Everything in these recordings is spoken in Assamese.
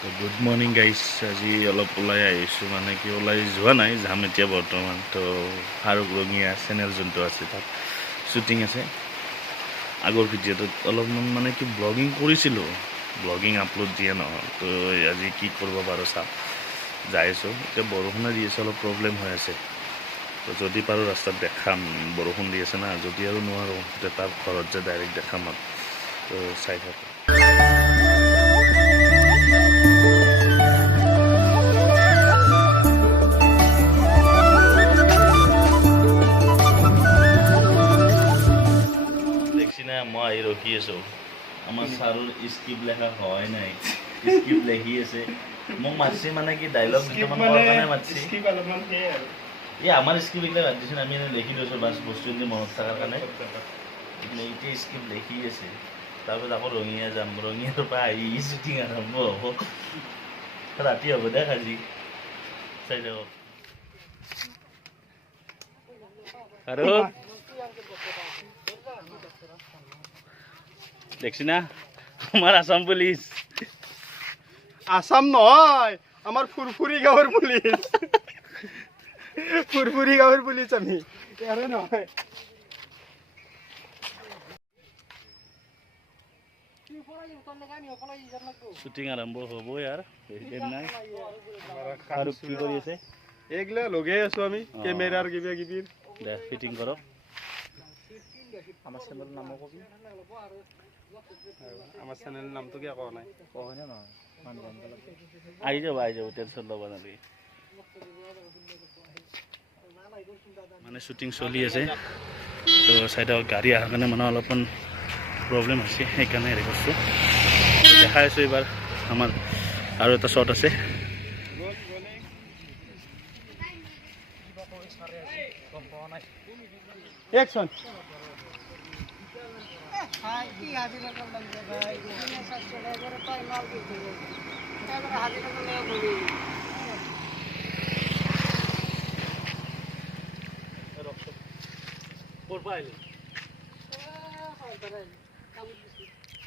Good morning guys. আজি অলপ ওলাই আহিছোঁ, মানে কি ওলাই যোৱা নাই, যাম এতিয়া বৰ্তমান। তো ফাৰুক ৰঙীয়া চেনেল যোনটো আছে তাত শ্বুটিং আছে। আগৰ ভিডিঅ'টোত অলপমান মানে কি ব্লগিং কৰিছিলোঁ, ব্লগিং আপলোড দিয়া নহ'ল। তো আজি কি কৰিব পাৰোঁ চাম, যাই আছোঁ। এতিয়া বৰষুণে দি আছে, অলপ প্ৰব্লেম হৈ আছে। তো যদি পাৰোঁ ৰাস্তাত দেখাম, বৰষুণ দি আছে না। যদি আৰু নোৱাৰোঁ তেতিয়া তাৰ ঘৰত যে ডাইৰেক্ট দেখাম আৰু। তো চাই থাকোঁ। মই আহি ৰখি আছোঁ, আমাৰ ছাৰৰ স্ক্ৰিপ্ট লেখা হোৱাই নাই, স্ক্ৰিপ্ট লেখি আছে। মোক মাতিছে মানে কি ডাইলগ দুটামান কোৱাৰ কাৰণে মাতিছে। এই আমাৰ স্ক্ৰিপ্ট এইবিলাক বাদ দিছোঁ, আমি এনেই লিখি লৈছোঁ বাছ বস্তু এনে মনত থকাৰ কাৰণে। এতিয়া স্ক্ৰিপ্ট লিখি আছে, তাৰপিছত আকৌ ৰঙিয়া যাম, ৰঙিয়াৰ পৰা আহি শ্বুটিং আৰম্ভ হ'ব। ৰাতি হ'ব দে আজি, চাই যাব আৰু দেখছি না আমার আসাম পুলিশ। আসাম নহয়, আমার ফুরফুরি গাঁওয়ের পুলিশ। ফুরফুরি গাঁওয়ের পুলিশ আমি, আরে নহয়। শুটিং আরম্ভ হব আর বেশি নাই। আর কি কৰি আছে? এগুলা লগে আছো আমি, ক্যামেরার কিবা কিবির দে ফিটিং করো। আমার চ্যানেলের নামও কবি, আমার চ্যানেলের নাম তো কি কোৱা নাই, কোৱা না নহয়। আহি যাব টেনশন ল'ব নালাগে। মানে শ্বুটিং চলি আছে, তো চাইডত গাড়ী অহাৰ কাৰণে মানে অলপমান প্ৰব্লেম হৈছে, সেইকাৰণে হেৰি কৰিছোঁ। দেখাই আছোঁ এইবাৰ আমাৰ আৰু এটা শ্বট আছে। একশন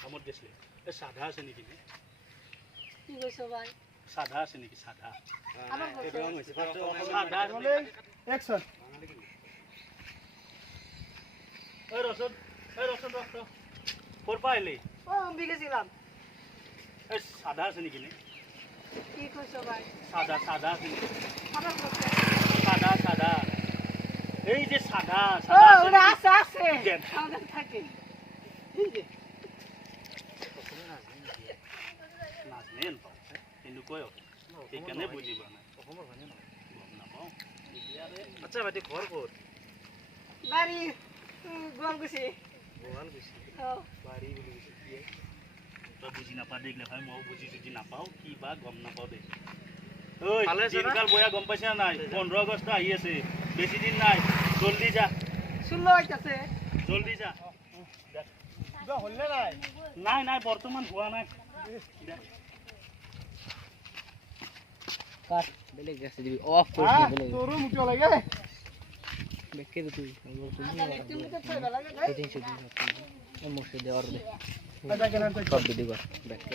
কামত গৈছিলে। সাধা আছে নেকি? সাধা আছে নেকি? সাধা একশন সাধা আছে নেকি? সাধা সাধা আছে নেকি? সাধা সাধা এই যে সাধা নাজনেন এনেকুৱাই সেইকাৰণে বুজি পোৱা নাই। গম নাপাওঁ। আচ্ছা বাইদেউ ঘৰ ক'ত? বাড়ি গোৱালকুছি। বাৰী বুলি কৈছে। তই বুজি নাপা দেখিলে ভাই, ময়ো বুজি নাপাওঁ, কি বা গম নাপাওঁ দেই। দিনকাল বয়া গম পাইছে না নাই? 15 আগষ্ট আহি আছে, বেছি দিন নাই, জলদি যা। জলদি যা। নাই নাই বৰ্তমান হোৱা নাই। কাট বেলেগ আছে দিবি, অফ কৰি বেলেগ তোৰো মুক্তি লাগে। বেকে তুই মুখে দেওয়ার দে সব ভিডিও কর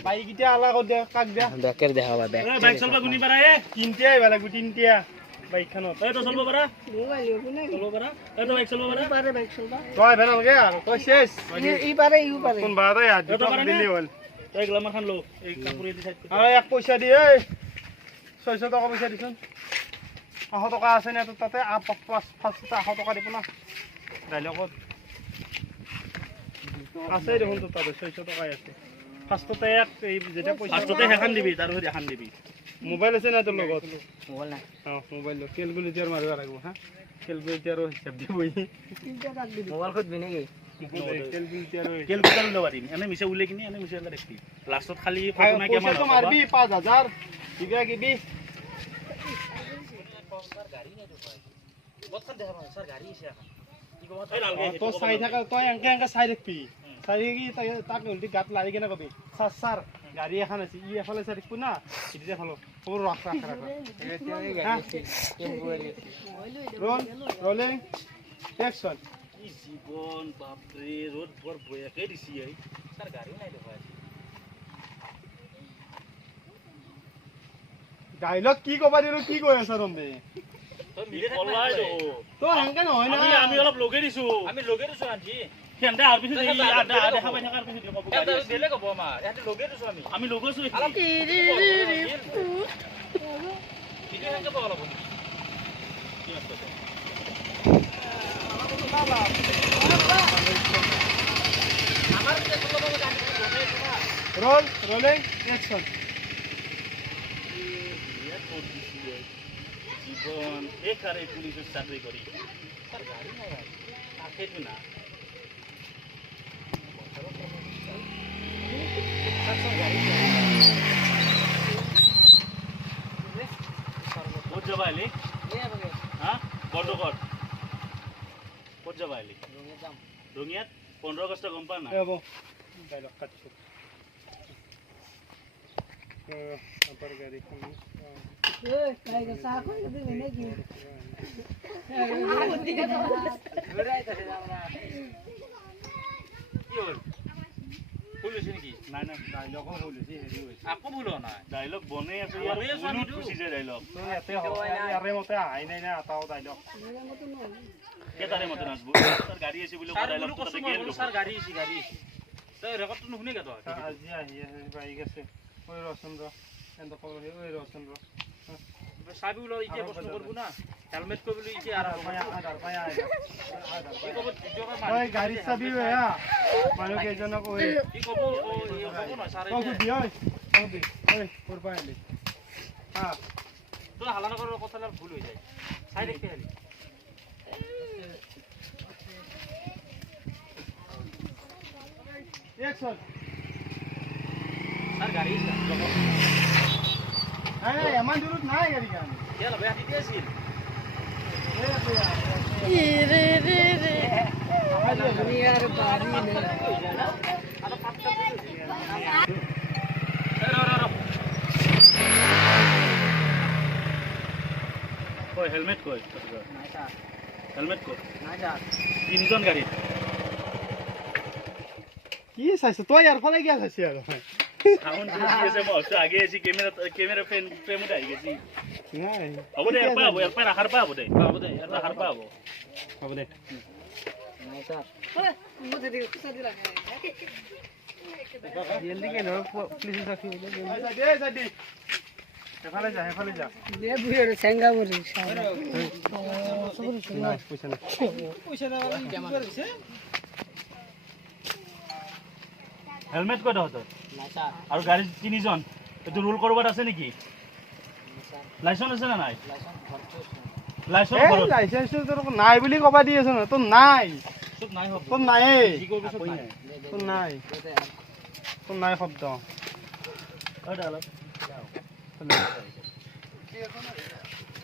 বাইক এতিয়া আলা কর দে, কাক দে বেকের দেখাবা বেক বাইক চলবা গুনি পাৰা এ তিনটা আহিবা লাগব, তিনটা বাইকখানত। তই তো চলব পাৰা? চলব পাৰা? তই তো বাইক চলব পাৰা? তই আহিবা নালাগে আৰু, তই চেছ কোন বাৰে হাত দিলি হ'ল। তই গ্লামাৰ খান ল, এই কাপোৰ দি সাইড আৰু এক পইচা দি, এই 600 টকা পইচা দিছোন। 100 টকা আছে না তোৰ তাতে? 100 টকা দিব না ডাইলগত আছে দেখোন তোৰ তাতে, 600 টকাই আছে। ফাৰ্ষ্টতে এই যেতিয়া পইচা ফাৰ্ষ্টতে সেইখন দিবি, তাৰপিছত এখন দিবি। মোবাইল আছে না তোৰ লগত? মোবাইল না মোবাইল কেলকুলেটাৰ মাৰিব লাগিব। হা, কেলকুলেটাৰো হিচাপ দিবই। মোবাইল খুদ বিনে কি কেলকুলেটাৰ ল'ব দিম, এনে মিছে উলিয়াই কিনি এনে মিছে দেখবি। লাষ্টত খালি পইচাটো মাৰবি 5000 কিবা কিবি। তই চাই থাকা, তই এনেকে এনেকে চাই থাকবি, চাই থাকি তাক গাত লাৰি কেনে কবি, ছাৰ গাড়ী এখন আছে, ই এফালে চাই থাকিব না, এতিয়া ভালো সৰু ৰাখ ৰাখ ৰাখ। Rolling action. জীৱন বাপৰে, ৰ'দ বৰ ভয়াকে দিছি। ছাৰ গাড়ী নাই দেখুৱাই। ডাইলগ কি ক'বা দিলো কি কৈ আছা তুমি পলাই তো তই সেনেকে নহয় না আমি অলপ লগে দিছো আমি লগে দিছো আনজি কেন্তে আর পিছে এই আডা দেখা পাই থাকার পিছে কব এটা বেলেগ হ'ব আমাৰ ইয়াতে লগে দিছো আমি আমি লগছো অলপ ভিডিও হেনকে পাব লাগিব কি আছে আমাৰ যে চলব জানি ৰোল ৰোলিং অ্যাকশন জীবন বেকাৰে পুলিশেৰ চাকৰি কৰি সেইটো না ক'ত যাবা এলি হা বন্ধ কৰ ক'ত যাবা এলি ৰঙিয়াত 15 আগষ্ট গম পা না এব ডাইলগ কাটছো আপার গাড়ি খান কি হ'ল ভুল হৈছে নেকি নাই নাই ডাইলগো ভুল হৈছে হেৰি হৈছে আকৌ ভুল হোৱা নাই ডাইলগ বনাই আছো ইয়াৰ বনাই আছো মনত আমিতো। গুচি যায় ডাইলগ তো এতে আৰে মতে আই নাই না আতাও ডাইলগ কেটাৰে মতে নাচবো তাৰ গাড়ী আছে বুলি ছাৰ ডাইলগ বোলো কষ্ট মই ছাৰ গাড়ী আহিছে তই ৰেকৰ্ডটো নুশুনি কে তই আজি আহি আছে বাইক আছে ওই ৰচন্দ্ৰ এন্দ খবৰ ওই ৰচন্দ্ৰ চাবি ওলাই এতিয়া প্ৰশ্ন কৰিব না হেলমেট কৈ বুলি এতিয়া আৰু কি ক'ব ভিডিঅ' ওই গাড়ি চাবি হয়া মানুহ কেজনক ওই কি ক'ব ক'ব নহয় ছাৰ কবি দি ওই কবি ওই ওৰ পাইলি হ্যাঁ তই হালা নগৰৰ কথাবিলাক ভুল হৈ যায় চাই দেখি হেলি অ্যাকশন ছাৰ গাড়ী এই এমান দূৰত নাই গাড়ি কাম এতিয়া লবে হাতি আছিল কই হেলমেট কই হেলমেট কই তিনজন গাড়ী কি চাইছ তই ইয়াৰ ফালে গিয়া চাইছ আৰু সাউন্ড কি আছে মই হচ্ছে আগে আছি ক্যামেৰা ফ্ৰেমত আহি গেছি নাই হ'ব দে ইয়াৰ পৰা ৰাখাৰ পৰা হ'ব দে ইয়াৰ ৰাখাৰ পৰা হ'ব হ'ব দে জলদি কে নর পুলিশ সাথী বলে দে সাথী এফালে যা দে বুড়ো সেঙ্গা বলি পয়সা না হেলমেট কই তহঁতৰ আৰু গাড়ী তিনিজন এইটো ৰুল কৰবাত আছে নেকি লাইসেন্স আছে না নাই লাইসেন্স এই লাইসেন্স তোৰ নাই বুলি কবা দি আছ ন তোৰ নাই চব নাই হ'ব তোৰ নাই কি কৰিব চব নাই তোৰ নাই শব্দ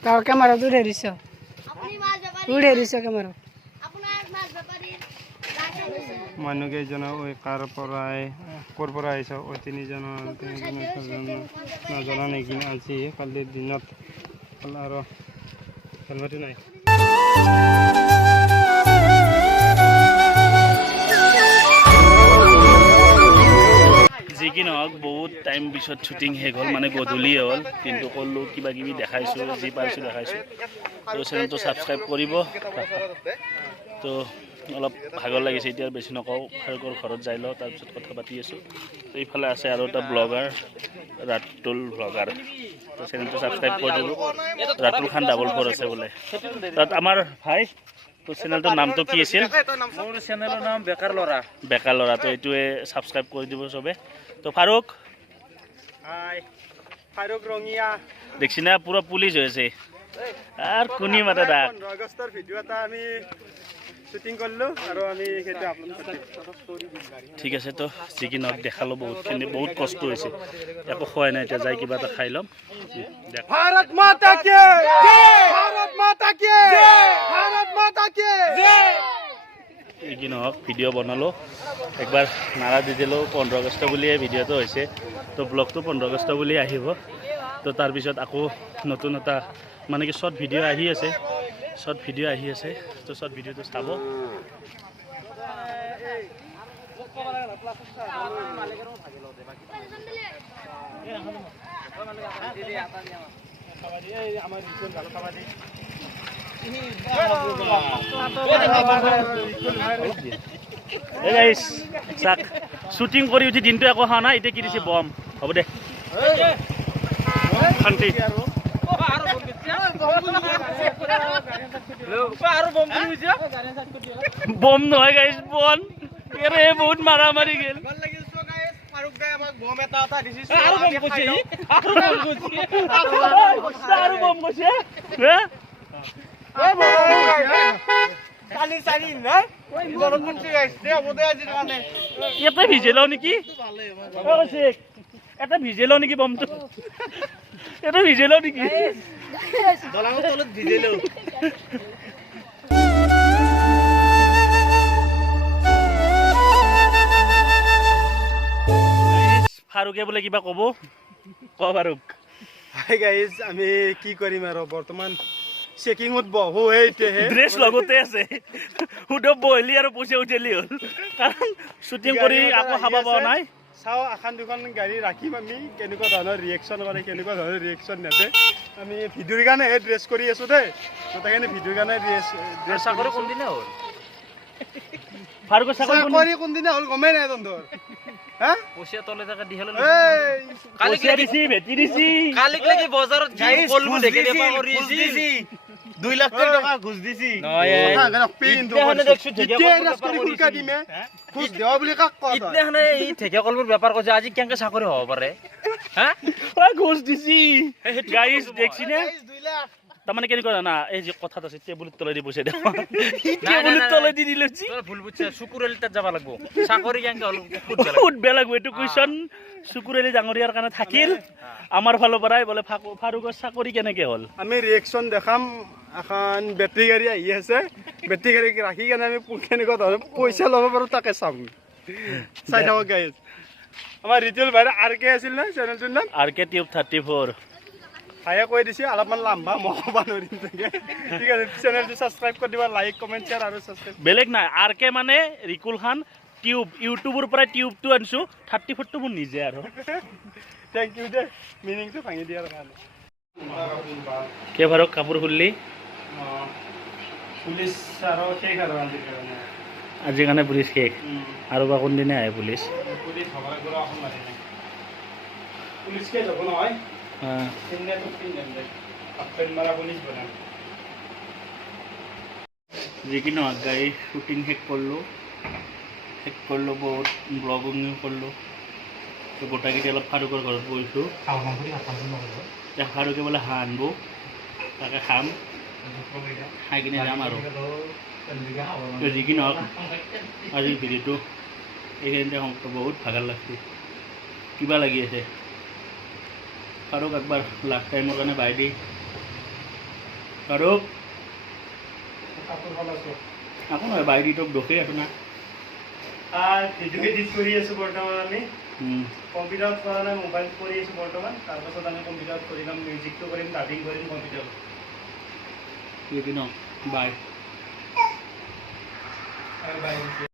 তাও ক্যামেৰা দূৰে দিছ দূৰে দিছ ক্যামেৰা মানুহ কেইজনে ওই কাৰ পৰাই ক'ৰ পৰা আহিছ ওই তিনিজনৰ নজনা নেকি আজি কালিৰ দিনত আৰু হেলমেটো নাই যি কি নহওক বহুত টাইম পিছত শ্বুটিং শেষ হ'ল মানে গধূলিয়ে হ'ল কিন্তু ক'লো কিবা কিবি দেখাইছোঁ যি পাইছোঁ দেখাইছোঁ তো চেনেলটো ছাবস্ক্ৰাইব কৰিব তো অলপ ভাগৰ লাগিছে এতিয়া বেছি নকওঁ ফাৰুকৰ ঘৰত যাই লওঁ তাৰপিছত কথা পাতি আছোঁ তো এইফালে আছে আৰু এটা ব্লগাৰ ৰাতুল ব্লগাৰ তো চেনেলটো ছাবস্ক্ৰাইব কৰি দিলোঁ ৰাতুল খান ডাবল ফ'ৰ আছে বোলে তাত আমাৰ ভাই তো চেনেলটোৰ নামটো কি আছিল মোৰ চেনেলৰ নাম বেকাৰ ল'ৰা বেকাৰ ল'ৰা তো এইটোৱে ছাবস্ক্ৰাইব কৰি দিব চবে তো ফাৰুক হাই ফাৰুক ৰঙিয়া দেখছি না পুৰো পুলিশ হয়েছে আৰ কোনি মাথা দা 15 আগষ্টৰ ভিডিঅ' এটা আমি শ্বুটিং কৰিলোঁ আৰু আমি সেইটো আপলোড কৰিম ঠিক আছে তো যি কি নহওক দেখালো বহুতখিনি বহুত কষ্ট হৈছে একো খোৱাই নাই এতিয়া যাই কিবা এটা খাই ল'ম भारत माता की जय भारत माता की जय भारत माता की जय এই কি নহওক ভিডিঅ' বনালোঁ একবাৰ নাৰা দি দিলোঁ 15 আগষ্ট বুলিয়ে ভিডিঅ'টো হৈছে তো ব্লগটো 15 আগষ্ট বুলি আহিব তো তাৰপিছত আকৌ নতুন এটা মানে কি শ্বৰ্ট ভিডিঅ' আহি আছে তো শ্বৰ্ট ভিডিঅ'টো চাব খাবা দি এই আমাৰ ৰিচুৱেল ভাল খাবা দি এই গাইছ চাক শ্বুটিং কৰি উঠি দিনটো একো খোৱা নাই এতিয়া কি দিছে বম হ'ব দে শান্তি বম নহয় গাইছ বন এৰে বহুত মাৰা মাৰি গেল আৰু বম কৈছে ইয়াতে ভিজে লওঁ নেকি এটা ভিজে লওঁ নেকি বমটো এটা ভিজে লওঁ নেকি দলাঙৰ তলত ভিজে লওঁ ফাৰুকে বোলে কিবা ক'ব ক ফাৰুক হাই গাইজ আমি কি কৰিম আৰু বৰ্তমান চেকিঙত বহো এইটোহে ড্ৰেছ লগতে আছে সুধ বহিলি আৰু পইচা উঠেলি হ'ল কাৰণ শ্বুটিং কৰি আকৌ খাব পৰা নাই চাওঁ এখন দুখন গাড়ী ৰাখিম আমি কেনেকুৱা ধৰণৰ ৰিয়েকশ্যন কৰে কেনেকুৱা ধৰণৰ ৰিয়েকশ্যন নেদে আমি ভিডিঅ'ৰ কাৰণেহে ড্ৰেছ কৰি আছোঁ দেই গোটেইখিনি ভিডিঅ'ৰ কাৰণে ড্ৰেছ চাকৰি কোনদিনা হ'ল ফাৰুকৰ চাকৰি চাকৰি কোনদিনা হ'ল গমেই নাই তহঁতৰ হা পইচা তলে থাকা দি হ'লে কালি দিছি ভেটি দিছি কালিক লাগি বজাৰত কলবু দেখে বেপাৰ কৰি আছি 2 লাখ টকা ঘুষ দিছি ঘুষ দেৱা বুলি কাক কয় ইতনেখানে এই ঠেকে কলবুৰ বেপাৰ কৰিছে আজি কেনেকে চাকৰি হ'ব পাৰে হা ঘোষ দিছি গাইজ দেখছি নে তাৰমানে কেনেকুৱা জানা এই যে কথাত আছে টেবুলত তলে দি পইচা দে টেবুলত তলে দি দিলো ভুল বুঝছে শুকুৰলি তাত যাব লাগব চাকৰি কেনেকে হ'ল উঠবে লাগব এইটো কুৱেশ্যন শুকুৰলি ডাঙৰীয়াৰ কাৰণে থাকিল আমাৰ ফালৰ পৰাই বোলে ফাৰুকৰ চাকৰি কেনেকে হ'ল আমি ৰিয়েকশ্যন দেখাম এখন বেটাৰী গাড়ী আহি আছে বেটাৰী গাড়ী ৰাখি কেনে আমি কেনেকুৱা ধৰণৰ পইচা ল'ব পাৰোঁ তাকে চাম চাই থাকক গাইজ আমাৰ ৰিতুল ভাইৰ RK আছিল না চেনেলটোৰ নাম RK টিউব 34 ভাইয়ে কৈ দিছে অলপমান লাম্বা মই ক'ব নোৱাৰিম চাগে ঠিক আছে চেনেলটো ছাবস্ক্ৰাইব কৰি দিবা লাইক কমেণ্ট শ্বেয়াৰ আৰু ছাবস্ক্ৰাইব বেলেগ নাই RK মানে ৰিকুল খান টিউব ইউটিউবৰ পৰা টিউবটো আনিছো 34টো মোৰ নিজে আৰু থেংক ইউ দে মিনিংটো ভাঙি দিয়াৰ কাৰণে কে ভাৰক কাপোৰ খুললি পুলিচ আৰু শেষ আৰু আজি কাৰণে পুলিচ শেষ আৰু বা কোনদিনে আহে পুলিচ পুলিচ সবাই গ'লে অসম মাৰি নাই পুলিচকে যাব নহয় চিন্নাটো পিন্ধন দে আপেল মাৰা পুলিচ বনাম যি কি নহওক গাড়ী শ্বুটিং শেষ কৰিলোঁ বহুত ব্লগিং কৰিলোঁ তো গোটাইকেইটা অলপ ফাৰুকৰ ঘৰত বহিছোঁ এতিয়া ফাৰুকে বোলে হাঁহ আনিব তাকে খাম খাই কিনে যাম আৰু যি কি নহওক আজিৰ ভিডিঅ'টো এইখিনিতে সমাপ্ত বহুত ভাগৰ লাগছে কিবা লাগি আছে ফাৰুক একবাৰ লাষ্ট টাইমৰ কাৰণে বাই দি ফাৰুক আকৌ নহয় বাই দি তোক দোষেই আছো না ভিডিঅ' এডিট কৰি আছোঁ বৰ্তমান আমি কম্পিউটাৰত কৰা নাই মোবাইলত কৰি আছোঁ বৰ্তমান তাৰপাছত আমি কম্পিউটাৰত কৰি ল'ম মিউজিকটো কৰিম ডাবিং কৰিম কম্পিউটাৰত যি কি নহওক বাই